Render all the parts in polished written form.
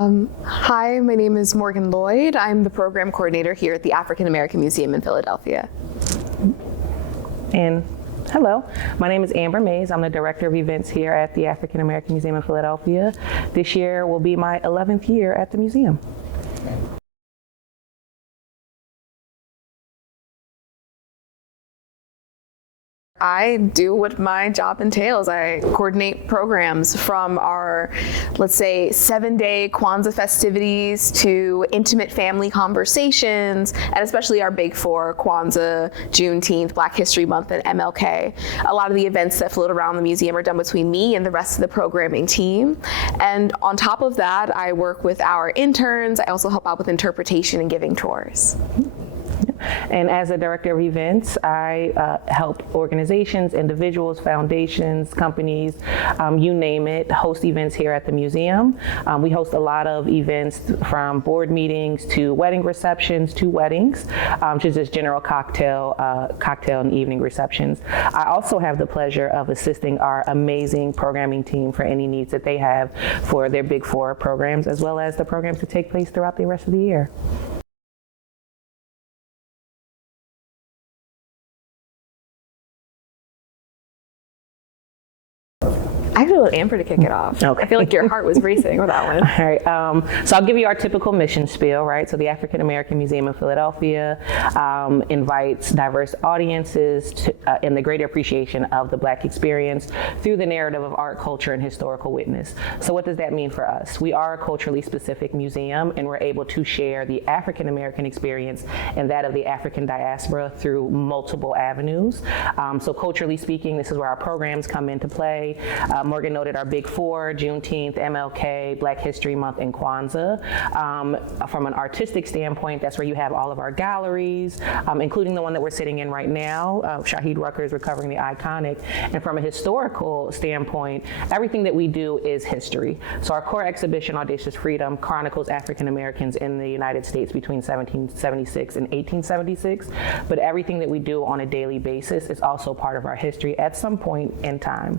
Hi, my name is Morgan Lloyd. I'm the program coordinator here at the African American Museum in Philadelphia. And hello, my name is Amber Mays. I'm the director of events here at the African American Museum in Philadelphia. This year will be my 11th year at the museum. I do what my job entails. I coordinate programs from our, let's say, 7-day Kwanzaa festivities to intimate family conversations, and especially our big four, Kwanzaa, Juneteenth, Black History Month, and MLK. A lot of the events that float around the museum are done between me and the rest of the programming team. And on top of that, I work with our interns. I also help out with interpretation and giving tours. And as a director of events, I help organizations, individuals, foundations, companies, you name it, host events here at the museum. We host a lot of events from board meetings to wedding receptions to weddings, to just general cocktail and evening receptions. I also have the pleasure of assisting our amazing programming team for any needs that they have for their Big Four programs, as well as the programs that take place throughout the rest of the year. I feel like Amber to kick it off. Okay. I feel like your heart was racing with that one. All right. So I'll give you our typical mission spiel, right? So the African American Museum in Philadelphia invites diverse audiences to, in the greater appreciation of the Black experience through the narrative of art, culture, and historical witness. So what does that mean for us? We are a culturally specific museum, and we're able to share the African American experience and that of the African diaspora through multiple avenues. So culturally speaking, this is where our programs come into play. Morgan noted our Big Four: Juneteenth, MLK, Black History Month, and Kwanzaa. From an artistic standpoint, that's where you have all of our galleries, including the one that we're sitting in right now, Shahid Rucker's Recovering the Iconic. And from a historical standpoint, everything that we do is history. So our core exhibition, Audacious Freedom, chronicles African Americans in the United States between 1776 and 1876. But everything that we do on a daily basis is also part of our history at some point in time.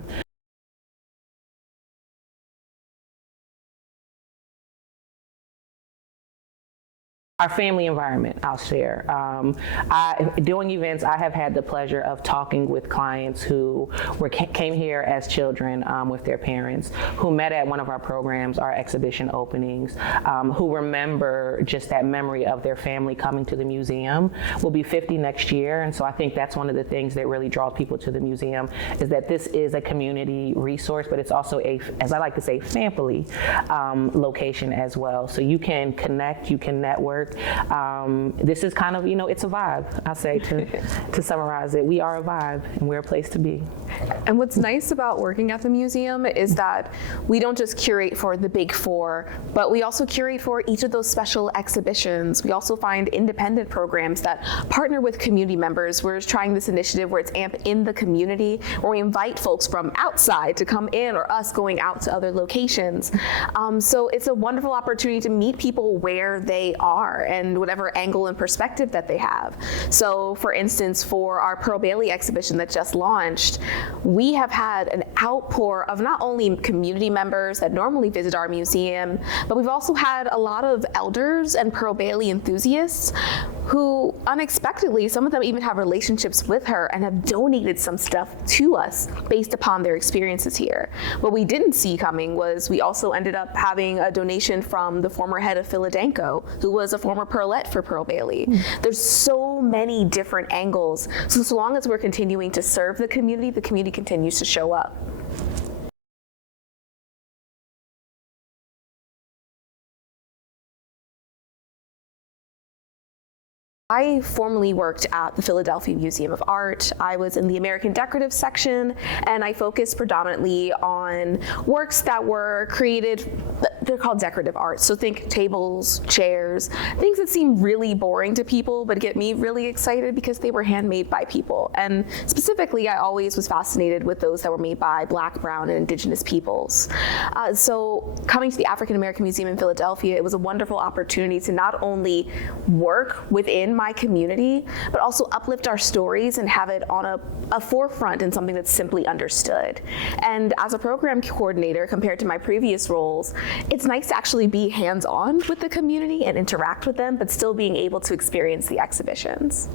Our family environment, I'll share. Doing events, I have had the pleasure of talking with clients who came here as children with their parents, who met at one of our programs, our exhibition openings, who remember just that memory of their family coming to the museum. We'll be 50 next year, and so I think that's one of the things that really draws people to the museum, is that this is a community resource, but it's also a, as I like to say, family location as well. So you can connect, you can network. This is kind of, it's a vibe, I say, to summarize it. We are a vibe, and we're a place to be. And what's nice about working at the museum is that we don't just curate for the Big Four, but we also curate for each of those special exhibitions. We also find independent programs that partner with community members. We're trying this initiative where it's AMP in the community, where we invite folks from outside to come in, or us going out to other locations. So it's a wonderful opportunity to meet people where they are and whatever angle and perspective that they have. So for instance, for our Pearl Bailey exhibition that just launched, we have had an outpour of not only community members that normally visit our museum, but we've also had a lot of elders and Pearl Bailey enthusiasts who unexpectedly, some of them even have relationships with her and have donated some stuff to us based upon their experiences here. What we didn't see coming was we also ended up having a donation from the former head of Philadanco, who was a former Pearlette for Pearl Bailey. There's so many different angles. So long as we're continuing to serve the community continues to show up. I formerly worked at the Philadelphia Museum of Art. I was in the American Decorative section, and I focused predominantly on works that were created, they're called decorative art. So think tables, chairs, things that seem really boring to people, but get me really excited because they were handmade by people. And specifically, I always was fascinated with those that were made by Black, Brown, and Indigenous peoples. So coming to the African American Museum in Philadelphia, it was a wonderful opportunity to not only work within my community, but also uplift our stories and have it on a forefront in something that's simply understood. And as a program coordinator, compared to my previous roles, it's nice to actually be hands-on with the community and interact with them, but still being able to experience the exhibitions.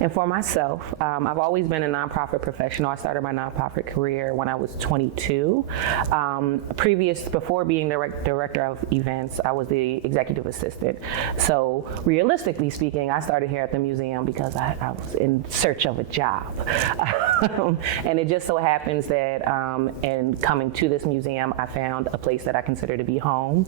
And for myself, I've always been a nonprofit professional. I started my nonprofit career when I was 22. Before being the director of events, I was the executive assistant. So realistically speaking, I started here at the museum because I was in search of a job. And it just so happens that in coming to this museum, I found a place that I consider to be home.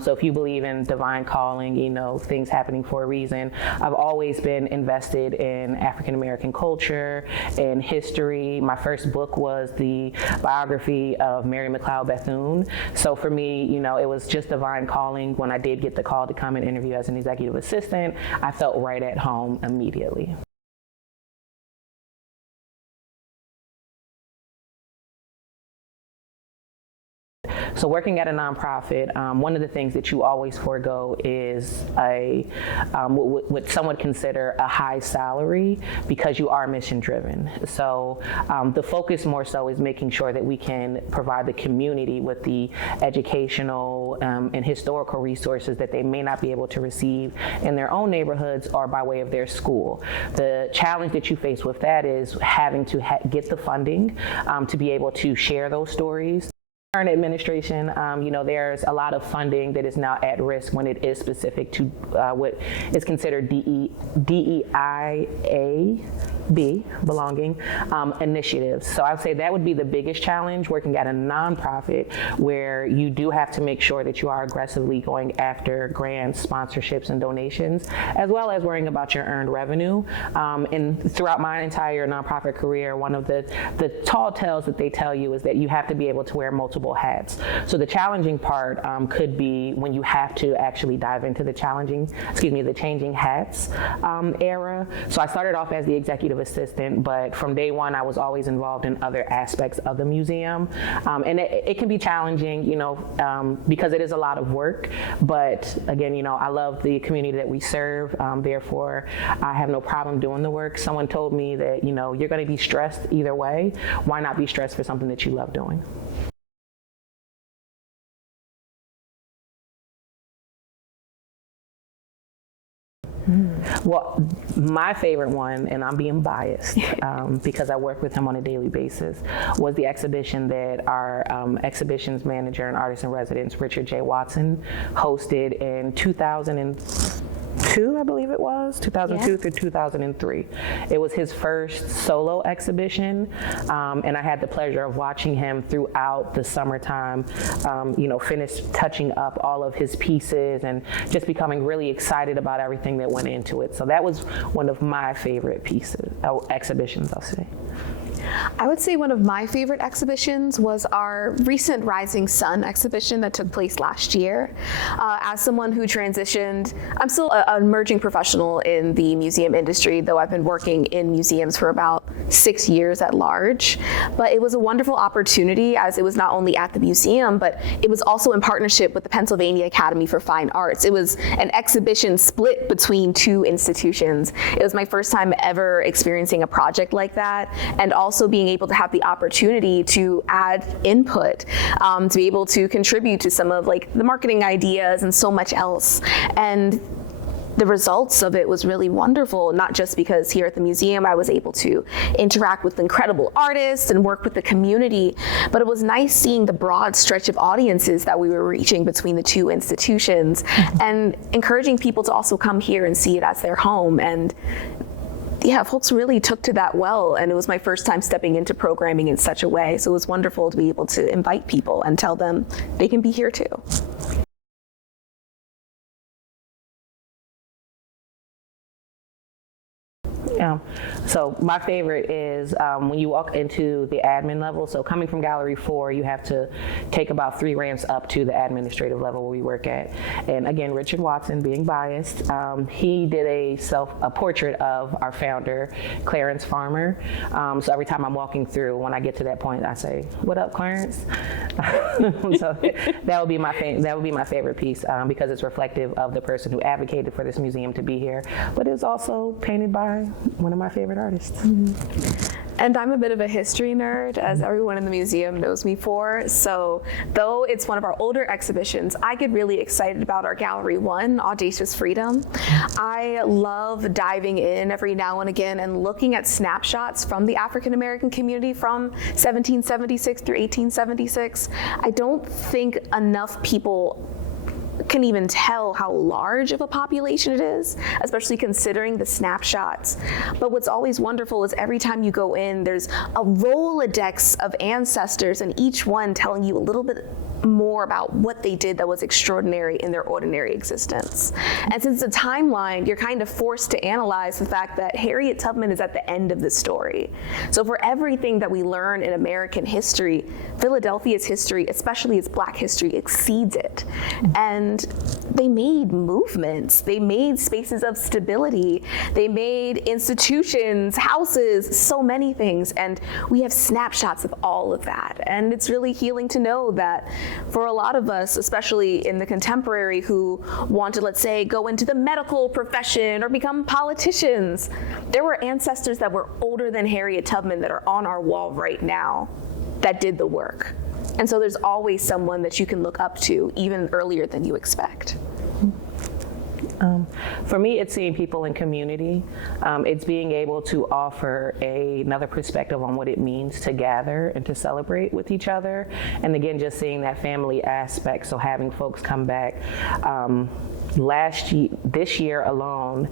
So if you believe in divine calling, things happening for a reason, I've always been invested in African American culture and history. My first book was the biography of Mary McLeod Bethune. So for me, it was just divine calling. When I did get the call to come and interview as an executive assistant, I felt right at home immediately. So working at a nonprofit, one of the things that you always forego is what some would consider a high salary because you are mission driven. So the focus more so is making sure that we can provide the community with the educational and historical resources that they may not be able to receive in their own neighborhoods or by way of their school. The challenge that you face with that is having to get the funding to be able to share those stories. Current administration, there's a lot of funding that is now at risk when it is specific to what is considered DEIA-B, belonging, initiatives. So I would say that would be the biggest challenge working at a nonprofit where you do have to make sure that you are aggressively going after grants, sponsorships, and donations, as well as worrying about your earned revenue. And throughout my entire nonprofit career, one of the tall tales that they tell you is that you have to be able to wear multiple hats. So the challenging part could be when you have to actually dive into the changing hats era. So I started off as the executive assistant, but from day one I was always involved in other aspects of the museum. And it can be challenging, because it is a lot of work. But again, I love the community that we serve. Therefore, I have no problem doing the work. Someone told me that, you're going to be stressed either way. Why not be stressed for something that you love doing? Well, my favorite one, and I'm being biased because I work with him on a daily basis, was the exhibition that our exhibitions manager and artist in residence, Richard J. Watson, hosted in 2002, I believe it was, 2002 through 2003. It was his first solo exhibition, and I had the pleasure of watching him throughout the summertime, finish touching up all of his pieces and just becoming really excited about everything that went into it. So that was one of my favorite exhibitions, I'll say. I would say one of my favorite exhibitions was our recent Rising Sun exhibition that took place last year. As someone who transitioned, I'm still an emerging professional in the museum industry, though I've been working in museums for about 6 years at large. But it was a wonderful opportunity, as it was not only at the museum, but it was also in partnership with the Pennsylvania Academy for Fine Arts. It was an exhibition split between two institutions. It was my first time ever experiencing a project like that, and also being able to have the opportunity to add input, to be able to contribute to some of the marketing ideas and so much else. And the results of it was really wonderful, not just because here at the museum I was able to interact with incredible artists and work with the community, but it was nice seeing the broad stretch of audiences that we were reaching between the two institutions, and encouraging people to also come here and see it as their home. And yeah, folks really took to that well, and it was my first time stepping into programming in such a way, so it was wonderful to be able to invite people and tell them they can be here too. Yeah. So my favorite is when you walk into the admin level. So coming from Gallery 4, you have to take about 3 ramps up to the administrative level where we work at. And again, Richard Watson, being biased, he did a portrait of our founder, Clarence Farmer. So every time I'm walking through, when I get to that point, I say, "What up, Clarence?" So that would be my favorite piece because it's reflective of the person who advocated for this museum to be here, but it's also painted by one of my favorite artists. And I'm a bit of a history nerd, as everyone in the museum knows me for. So though it's one of our older exhibitions, I get really excited about our Gallery 1, Audacious Freedom. I love diving in every now and again and looking at snapshots from the African American community from 1776 through 1876. I don't think enough people can even tell how large of a population it is, especially considering the snapshots. But what's always wonderful is every time you go in, there's a Rolodex of ancestors, and each one telling you a little bit more about what they did that was extraordinary in their ordinary existence. And since it's a timeline, you're kind of forced to analyze the fact that Harriet Tubman is at the end of the story. So for everything that we learn in American history, Philadelphia's history, especially its Black history, exceeds it. And they made movements, they made spaces of stability, they made institutions, houses, so many things, and we have snapshots of all of that. And it's really healing to know that for a lot of us, especially in the contemporary who want to, let's say, go into the medical profession or become politicians, there were ancestors that were older than Harriet Tubman that are on our wall right now that did the work. And so there's always someone that you can look up to even earlier than you expect. For me, it's seeing people in community. It's being able to offer another perspective on what it means to gather and to celebrate with each other. And again, just seeing that family aspect, so having folks come back. This year alone,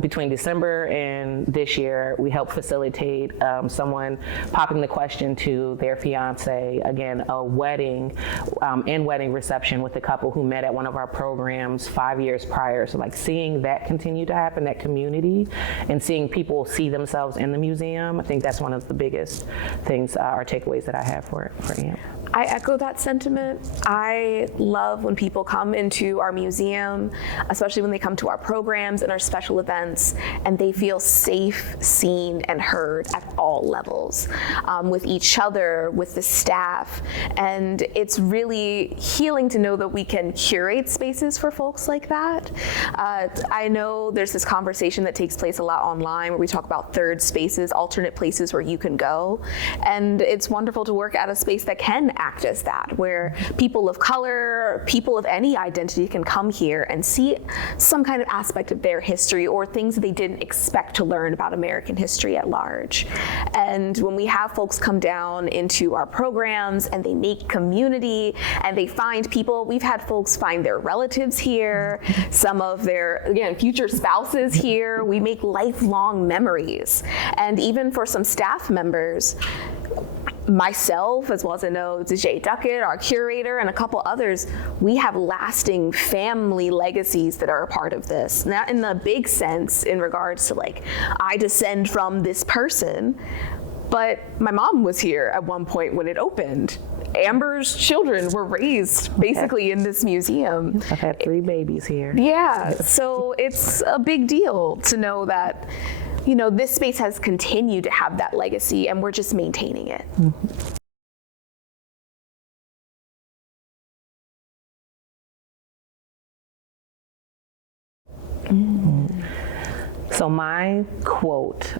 between December and this year, we helped facilitate someone popping the question to their fiance, again, a wedding and wedding reception with a couple who met at one of our programs 5 years prior. So like seeing that continue to happen, that community, and seeing people see themselves in the museum, I think that's one of the biggest things, or takeaways that I have for AMP. I echo that sentiment. I love when people come into our museum, especially when they come to our programs and our special events, and they feel safe, seen, and heard at all levels, with each other, with the staff. And it's really healing to know that we can curate spaces for folks like that. I know there's this conversation that takes place a lot online where we talk about third spaces, alternate places where you can go. And it's wonderful to work at a space that can act as that, where people of color, people of any identity can come here and see some kind of aspect of their history or things that they didn't expect to learn about American history at large. And when we have folks come down into our programs and they make community and they find people, we've had folks find their relatives here, some of their, again, future spouses here. We make lifelong memories. And even for some staff members, myself, as well as I know Jay Duckett, our curator, and a couple others, we have lasting family legacies that are a part of this. Not in the big sense in regards to like, I descend from this person, but my mom was here at one point when it opened. Amber's children were raised basically in this museum. I've had 3 babies here. Yeah, so it's a big deal to know that, you know, this space has continued to have that legacy and we're just maintaining it. Mm-hmm. So my quote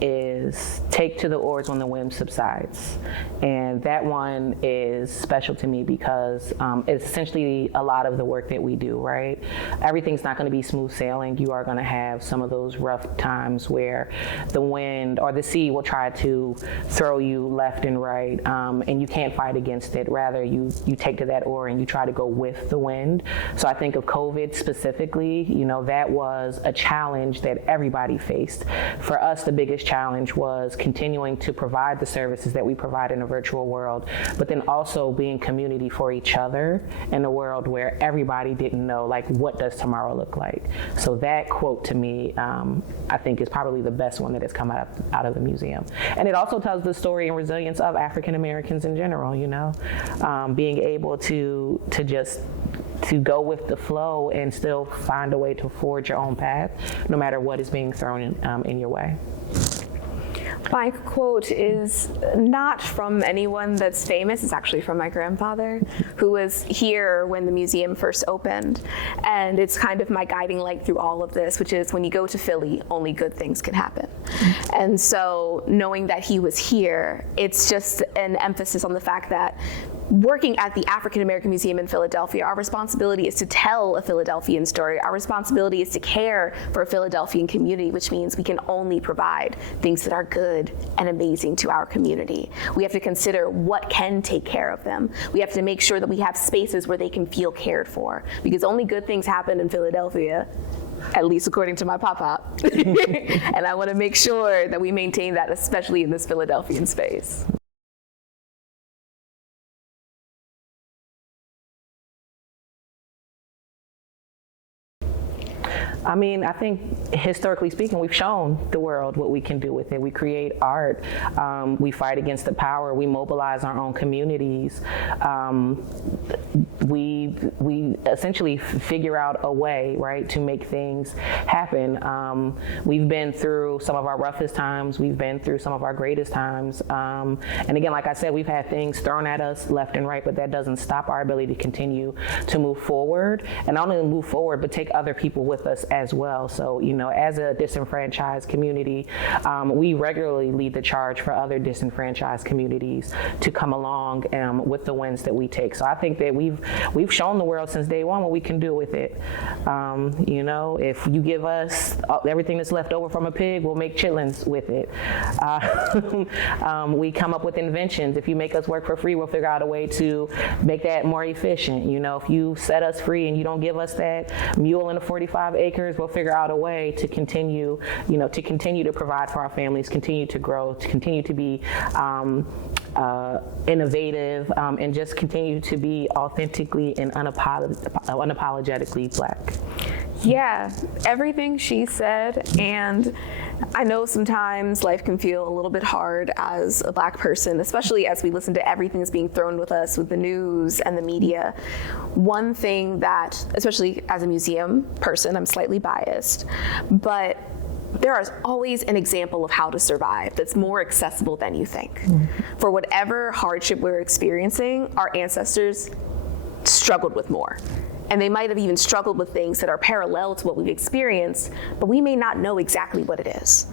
is, "Take to the oars when the wind subsides." And that one is special to me because it's essentially a lot of the work that we do, right? Everything's not going to be smooth sailing. You are going to have some of those rough times where the wind or the sea will try to throw you left and right, and you can't fight against it. Rather, you take to that oar and you try to go with the wind. So I think of COVID specifically, you know, that was a challenge that everybody faced. For us, the biggest challenge was continuing to provide the services that we provide in a virtual world, but then also being community for each other in a world where everybody didn't know, like, what does tomorrow look like? So that quote to me, I think is probably the best one that has come out of the museum. And it also tells the story and resilience of African Americans in general, you know, being able to go with the flow and still find a way to forge your own path, no matter what is being thrown in your way. My quote is not from anyone that's famous. It's actually from my grandfather, who was here when the museum first opened. And it's kind of my guiding light through all of this, which is when you go to Philly, only good things can happen. And so knowing that he was here, it's just an emphasis on the fact that working at the African American Museum in Philadelphia, our responsibility is to tell a Philadelphian story. Our responsibility is to care for a Philadelphian community, which means we can only provide things that are good and amazing to our community. We have to consider what can take care of them. We have to make sure that we have spaces where they can feel cared for, because only good things happen in Philadelphia, at least according to my papa. And I want to make sure that we maintain that, especially in this Philadelphian space. I mean, I think historically speaking, we've shown the world what we can do with it. We create art, we fight against the power, we mobilize our own communities. We essentially figure out a way, right, to make things happen. We've been through some of our roughest times, we've been through some of our greatest times. And again, like I said, we've had things thrown at us left and right, but that doesn't stop our ability to continue to move forward. And not only move forward, but take other people with us as well. So, you know, as a disenfranchised community, we regularly lead the charge for other disenfranchised communities to come along with the wins that we take. So I think that we've shown the world since day one what we can do with it. You know, if you give us everything that's left over from a pig, we'll make chitlins with it. We come up with inventions. If you make us work for free, we'll figure out a way to make that more efficient. You know, if you set us free and you don't give us that mule and the 45 acres, we'll figure out a way to continue, you know, to continue to provide for our families, continue to grow, to continue to be innovative, and just continue to be authentically and unapologetically Black. Yeah, everything she said, and I know sometimes life can feel a little bit hard as a Black person, especially as we listen to everything that's being thrown with us with the news and the media. One thing that, especially as a museum person, I'm slightly biased, but there is always an example of how to survive that's more accessible than you think. For whatever hardship we're experiencing, our ancestors struggled with more. And they might have even struggled with things that are parallel to what we've experienced, but we may not know exactly what it is.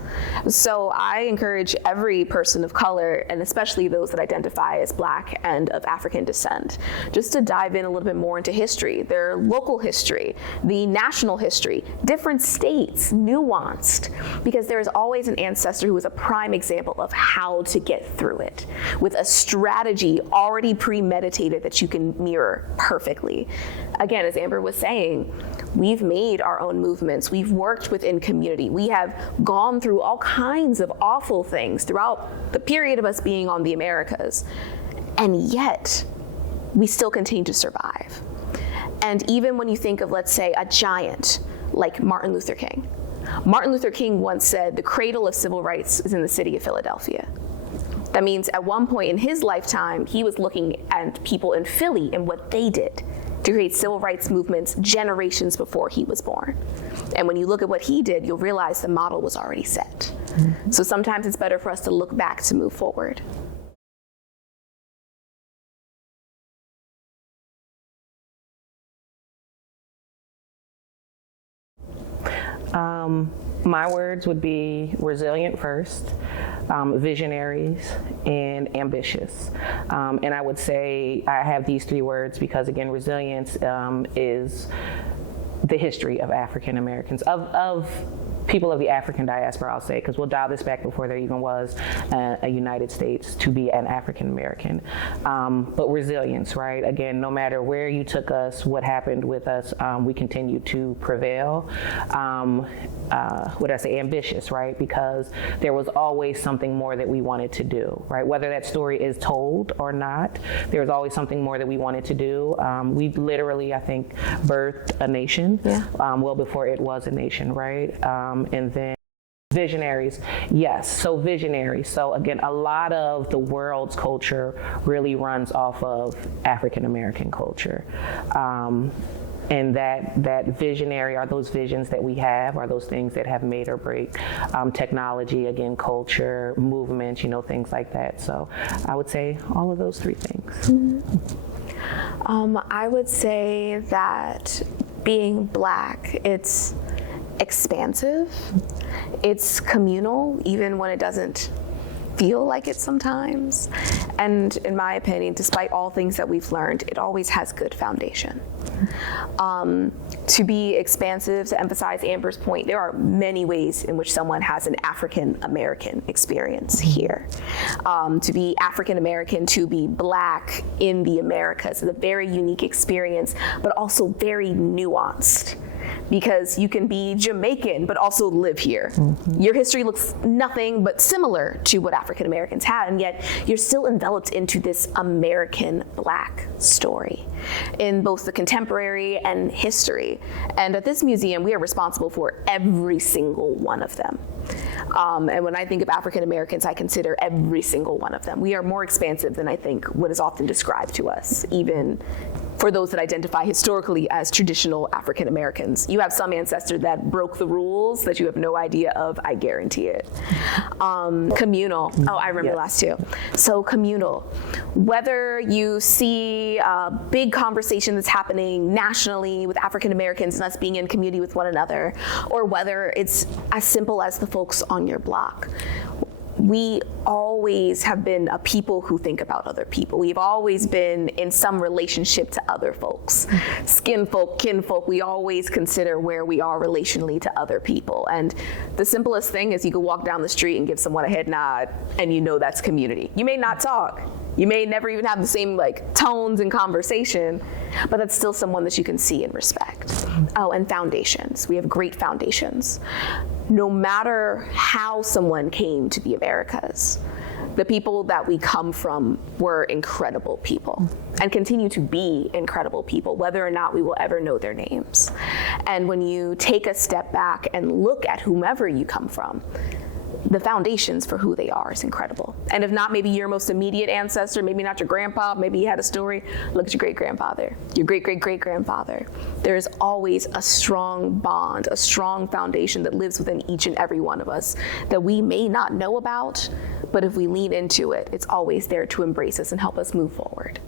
So I encourage every person of color, and especially those that identify as Black and of African descent, just to dive in a little bit more into history, their local history, the national history, different states, nuanced, because there is always an ancestor who is a prime example of how to get through it, with a strategy already premeditated that you can mirror perfectly. Again, as Amber was saying, we've made our own movements. We've worked within community. We have gone through all kinds of awful things throughout the period of us being on the Americas. And yet, we still continue to survive. And even when you think of, let's say, a giant like Martin Luther King. Martin Luther King once said, the cradle of civil rights is in the city of Philadelphia. That means at one point in his lifetime, he was looking at people in Philly and what they did to create civil rights movements generations before he was born. And when you look at what he did, you'll realize the model was already set. So sometimes it's better for us to look back to move forward. My words would be resilient first, visionaries, and ambitious. And I would say I have these three words because, again, resilience is the history of African Americans, of people of the African diaspora, I'll say, because we'll dial this back before there even was a United States to be an African American. But resilience, right? Again, no matter where you took us, what happened with us, we continue to prevail. What did I say? Ambitious, right? Because there was always something more that we wanted to do, right? Whether that story is told or not, there was always something more that we wanted to do. We literally, I think, birthed a nation well before it was a nation, right? And then visionaries, yes, so visionaries. So again, a lot of the world's culture really runs off of African American culture. and that visionary are those visions that we have, are those things that have made or break technology, again, culture, movement, things like that. So I would say all of those three things. I would say that being Black, it's expansive, it's communal, even when it doesn't feel like it sometimes. And in my opinion, despite all things that we've learned, it always has good foundation. To be expansive, to emphasize Amber's point, there are many ways in which someone has an African American experience here. To be African American, to be Black in the Americas, is a very unique experience, but also very nuanced. Because you can be Jamaican, but also live here. Your history looks nothing but similar to what African Americans had, and yet you're still enveloped into this American Black story in both the contemporary and history. And at this museum, we are responsible for every single one of them. And when I think of African Americans, I consider every single one of them. We are more expansive than I think what is often described to us, even for those that identify historically as traditional African Americans. You have some ancestor that broke the rules that you have no idea of, I guarantee it. Communal, I remember the last two. So communal, whether you see a big conversation that's happening nationally with African Americans and us being in community with one another, or whether it's as simple as the folks on your block. We always have been a people who think about other people. We've always been in some relationship to other folks. Skin folk, kin folk, we always consider where we are relationally to other people. And the simplest thing is you can walk down the street and give someone a head nod and you know that's community. You may not talk. You may never even have the same tones in conversation, but that's still someone that you can see and respect. Oh, and foundations. We have great foundations. No matter how someone came to the Americas, the people that we come from were incredible people and continue to be incredible people, whether or not we will ever know their names. And when you take a step back and look at whomever you come from, the foundations for who they are is incredible. And if not, maybe your most immediate ancestor, maybe not your grandpa, maybe he had a story, look at your great-grandfather, your great-great-great-grandfather. There is always a strong bond, a strong foundation that lives within each and every one of us that we may not know about, but if we lean into it, it's always there to embrace us and help us move forward.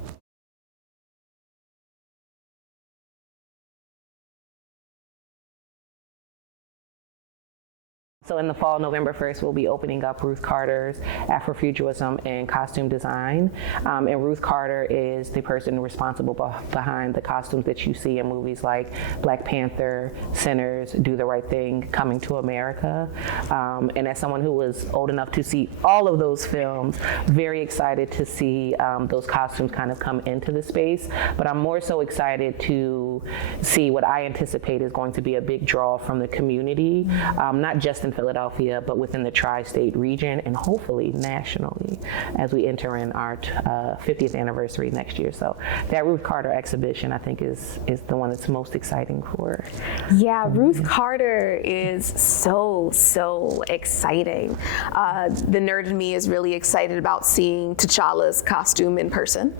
So in the fall, November 1st, we'll be opening up Ruth Carter's Afrofuturism and Costume Design. And Ruth Carter is the person responsible behind the costumes that you see in movies like Black Panther, Sinners, Do the Right Thing, Coming to America. And as someone who was old enough to see all of those films, very excited to see those costumes kind of come into the space. But I'm more so excited to see what I anticipate is going to be a big draw from the community, not just in Philadelphia, but within the tri-state region and hopefully nationally as we enter in our 50th anniversary next year. So that Ruth Carter exhibition, I think, is the one that's most exciting for. Yeah, Ruth Carter is so exciting. The nerd in me is really excited about seeing T'Challa's costume in person.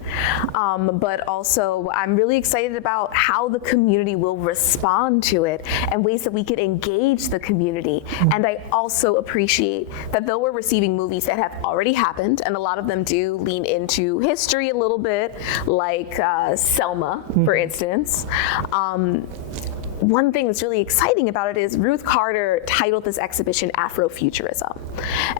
But also I'm really excited about how the community will respond to it and ways that we could engage the community. And I also appreciate that though we're receiving movies that have already happened, and a lot of them do lean into history a little bit, like Selma, for instance, one thing that's really exciting about it is Ruth Carter titled this exhibition Afrofuturism.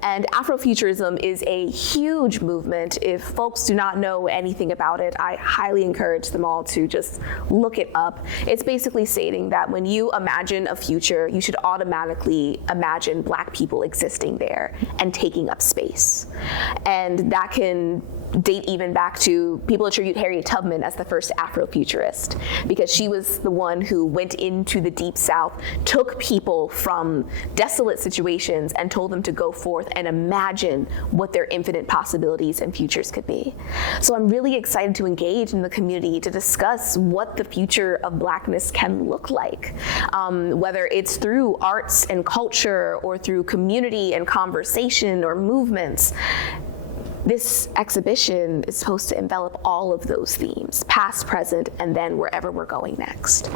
And Afrofuturism is a huge movement. If folks do not know anything about it, I highly encourage them all to just look it up. It's basically stating that when you imagine a future, you should automatically imagine Black people existing there and taking up space. And that can date even back to, people attribute Harriet Tubman as the first Afrofuturist, because she was the one who went into the Deep South, took people from desolate situations and told them to go forth and imagine what their infinite possibilities and futures could be. So I'm really excited to engage in the community to discuss what the future of Blackness can look like, whether it's through arts and culture or through community and conversation or movements. this exhibition is supposed to envelop all of those themes, past, present, and then wherever we're going next.